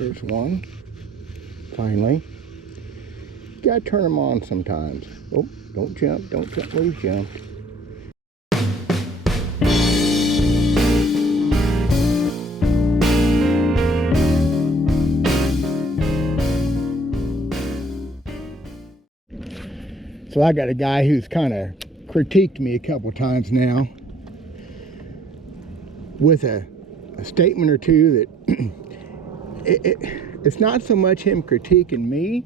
There's one. Finally. You gotta turn them on sometimes. Oh, don't jump. Don't jump. Please jump. So I got a guy who's kind of critiqued me a couple times now with a statement or two that it's not so much him critiquing me,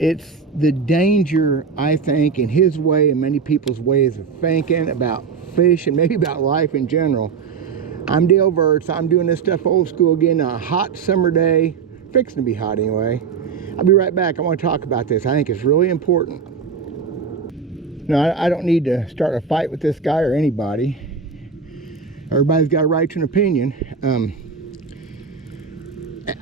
it's the danger, I think, in his way and many people's ways of thinking about fish and maybe about life in general. I'm Dale Verts. I'm doing this stuff old school again on a hot summer day, fixing to be hot anyway. I'll be right back. I want to talk about this. I think it's really important. No, I don't need to start a fight with this guy or anybody. Everybody's got a right to an opinion.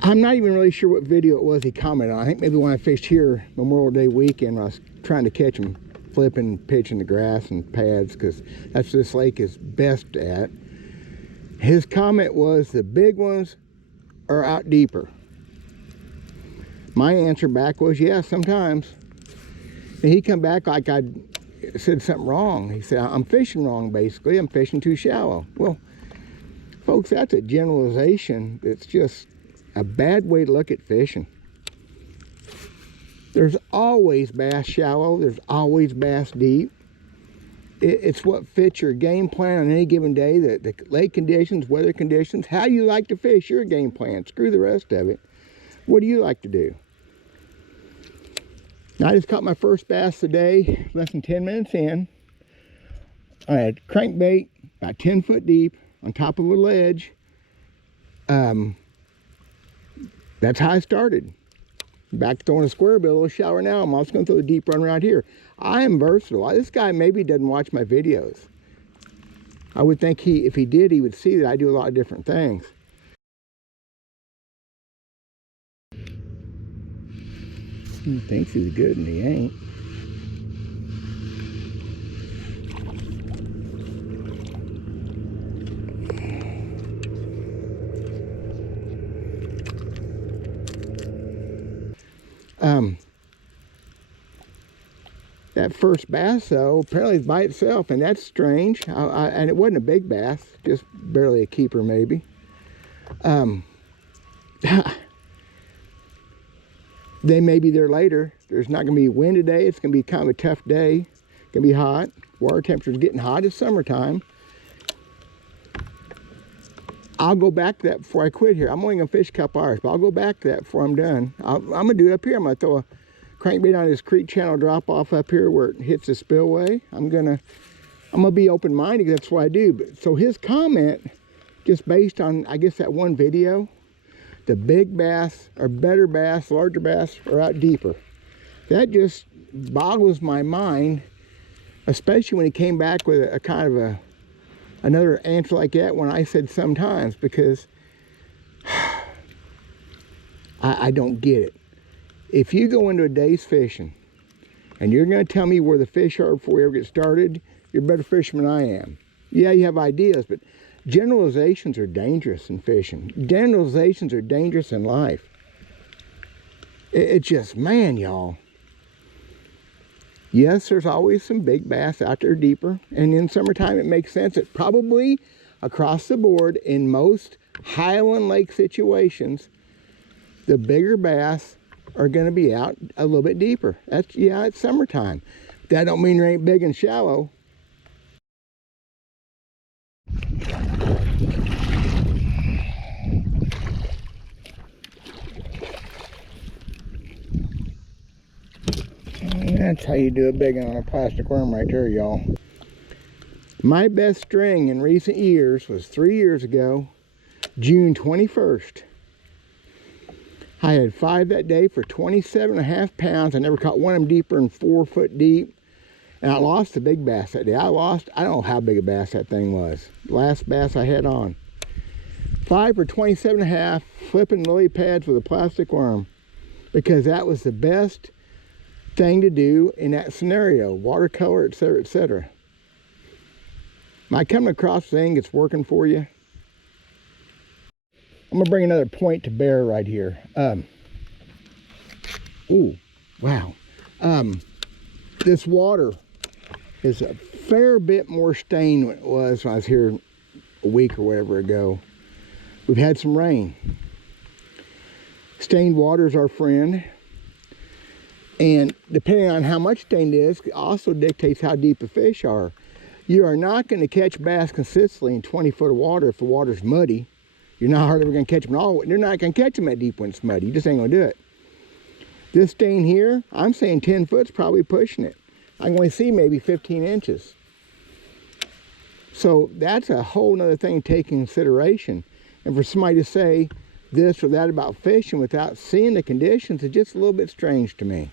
I'm not even really sure what video it was he commented on. I think maybe when I fished here Memorial Day weekend, I was trying to catch him flipping, pitching the grass and pads, because that's what this lake is best at. His comment was the big ones are out deeper. My answer back was, yeah, sometimes. And he come back like I'd said something wrong. He said, I'm fishing wrong, basically. I'm fishing too shallow. Well, folks, that's a generalization. It's just a bad way to look at fishing. There's always bass shallow. There's always bass deep. It's what fits your game plan on any given day, the lake conditions, weather conditions, how you like to fish your game plan. Screw the rest of it. What do you like to do? I just caught my first bass today, less than 10 minutes in. I had crankbait, about 10 foot deep, on top of a ledge. That's how I started. Back throwing a square bill, a little shallower now. I'm also going to throw a deep run right here. I am versatile. This guy maybe doesn't watch my videos. I would think if he did, he would see that I do a lot of different things. He thinks he's good and he ain't. That first bass though, apparently is by itself, and that's strange. And it wasn't a big bass, just barely a keeper maybe. They may be there later. There's not going to be wind today. It's going to be kind of a tough day. It's going to be hot. Water temperature's getting hot. It's summertime. I'll go back to that before I quit here. I'm only going to fish a couple hours, but I'll go back to that before I'm done. I'm going to do it up here. I'm going to throw a crankbait on this creek channel drop off up here where it hits the spillway. I'm going to be open-minded. That's what I do. But so his comment, just based on, I guess, that one video, the big bass or better bass, larger bass are out deeper. That just boggles my mind, especially when he came back with a kind of another answer like that when I said sometimes, because I don't get it. If you go into a day's fishing and you're going to tell me where the fish are before we ever get started, you're a better fisherman than I am. Yeah, you have ideas, but generalizations are dangerous in fishing. Generalizations are dangerous in life. It's just, man, y'all. Yes, there's always some big bass out there deeper, and in summertime it makes sense that probably across the board in most highland lake situations, the bigger bass are going to be out a little bit deeper. That's, yeah, it's summertime. That don't mean they ain't big and shallow. That's how you do a big one on a plastic worm right there, y'all. My best string in recent years was 3 years ago, June 21st. I had 5 that day for 27.5 pounds. I never caught one of them deeper than 4 foot deep. And I lost the big bass that day. I don't know how big a bass that thing was. Last bass I had on. 5 for 27.5, flipping lily pads with a plastic worm. Because that was the best thing to do in that scenario. Watercolor, etc., etc. Am I coming across saying it's working for you? I'm gonna bring another point to bear right here. Ooh, wow. This water is a fair bit more stained than it was when I was here a week or whatever ago. We've had some rain. Stained water is our friend. And depending on how much stained it is, also dictates how deep the fish are. You are not going to catch bass consistently in 20 foot of water if the water's muddy. You're not hardly ever going to catch them at all. You're not going to catch them that deep when it's muddy. You just ain't going to do it. This stain here, I'm saying 10 foot's probably pushing it. I can only see maybe 15 inches. So that's a whole nother thing to take into consideration. And for somebody to say this or that about fishing without seeing the conditions is just a little bit strange to me.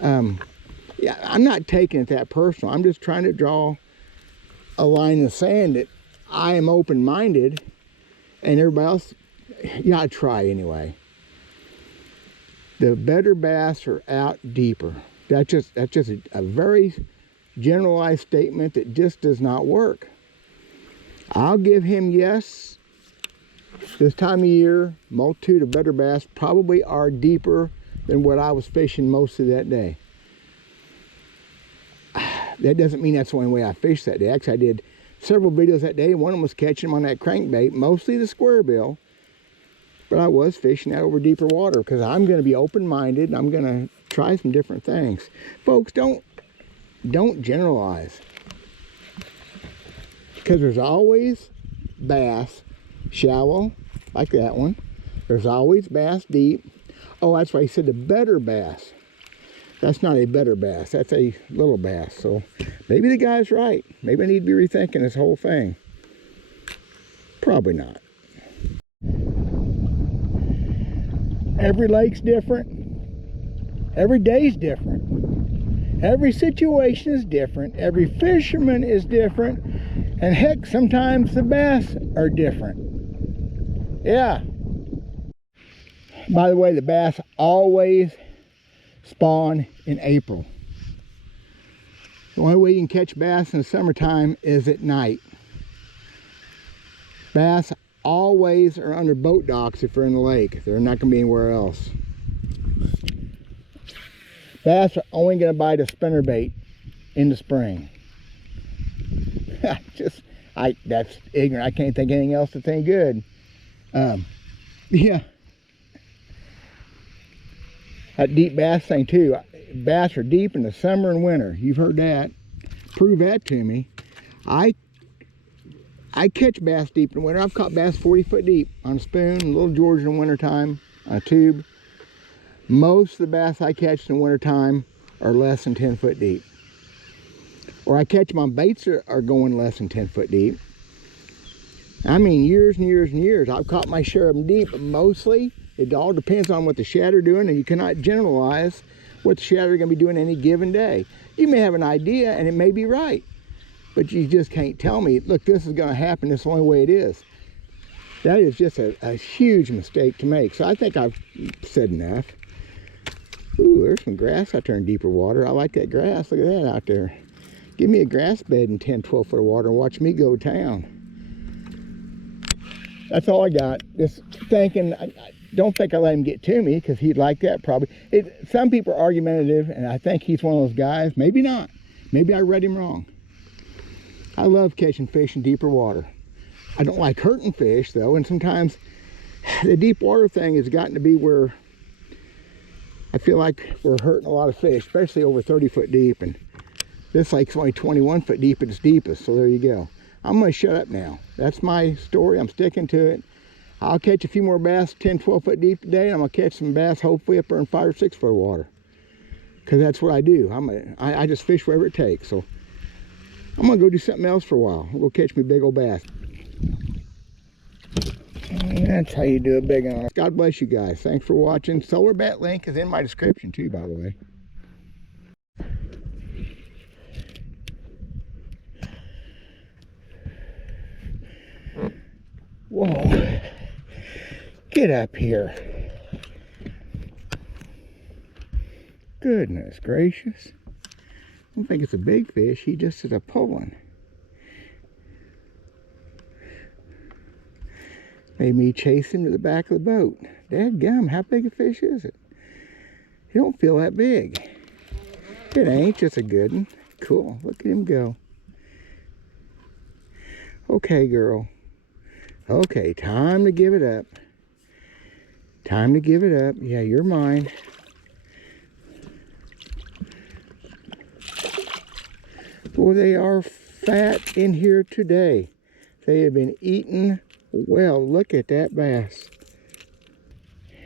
Yeah, I'm not taking it that personal. I'm just trying to draw a line in the sand that I am open-minded, and everybody else, you gotta try anyway. The better bass are out deeper. That's just a very generalized statement that just does not work. I'll give him yes. This time of year, multitude of better bass probably are deeper than what I was fishing most of that day. That doesn't mean that's the only way I fished that day. Actually, I did several videos that day. One of them was catching them on that crankbait, mostly the square bill. But I was fishing that over deeper water because I'm going to be open-minded and I'm going to try some different things. Folks, don't generalize. Because there's always bass shallow, like that one. There's always bass deep. Oh, that's why he said the better bass. That's not a better bass. That's a little bass. So maybe the guy's right. Maybe I need to be rethinking this whole thing. Probably not. Every lake's different. Every day's different. Every situation is different. Every fisherman is different. And heck, sometimes the bass are different. Yeah. By the way, the bass always spawn in April. The only way you can catch bass in the summertime is at night. Bass always are under boat docks if they're in the lake. They're not going to be anywhere else. Bass are only going to bite a spinnerbait in the spring. That's ignorant. I can't think anything else that's any good. Yeah. That deep bass thing too. Bass are deep in the summer and winter. You've heard that. Prove that to me. I catch bass deep in the winter. I've caught bass 40 foot deep on a spoon, a little George in the wintertime, on a tube. Most of the bass I catch in the wintertime are less than 10 foot deep. Or I catch them on baits that are going less than 10 foot deep. I mean, years and years and years. I've caught my share of them deep, but mostly it all depends on what the shad are doing, and you cannot generalize what the shad are going to be doing any given day. You may have an idea, and it may be right, but you just can't tell me, look, this is going to happen, this is the only way it is. That is just a huge mistake to make. So I think I've said enough. Ooh, there's some grass out there in deeper water. I like that grass. Look at that out there. Give me a grass bed in 10, 12 foot of water and watch me go to town. That's all I got. Just thinking, I don't think I let him get to me because he'd like that probably. Some people are argumentative, and I think he's one of those guys. Maybe not. Maybe I read him wrong. I love catching fish in deeper water. I don't like hurting fish though, and sometimes the deep water thing has gotten to be where I feel like we're hurting a lot of fish, especially over 30 foot deep, and this lake's only 21 foot deep at its deepest, so there you go. I'm going to shut up now. That's my story. I'm sticking to it. I'll catch a few more bass 10, 12 foot deep today, and I'm going to catch some bass hopefully up there in 5 or 6 foot of water. Because that's what I do. I just fish wherever it takes. So I'm going to go do something else for a while. I'll go catch me big old bass. That's how you do a big one. God bless you guys. Thanks for watching. Solar bat link is in my description too, by the way. Whoa. Get up here. Goodness gracious. I don't think it's a big fish. He just is a pulling. Made me chase him to the back of the boat. Dadgum, how big a fish is it? He don't feel that big. It ain't, just a good one. Cool, look at him go. Okay, girl. Okay, time to give it up. Time to give it up. Yeah, you're mine. Boy, they are fat in here today. They have been eaten well. Look at that bass.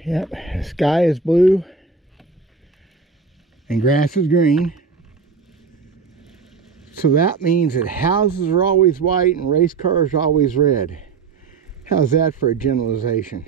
Yep, the sky is blue and grass is green. So that means that houses are always white and race cars are always red. How's that for a generalization?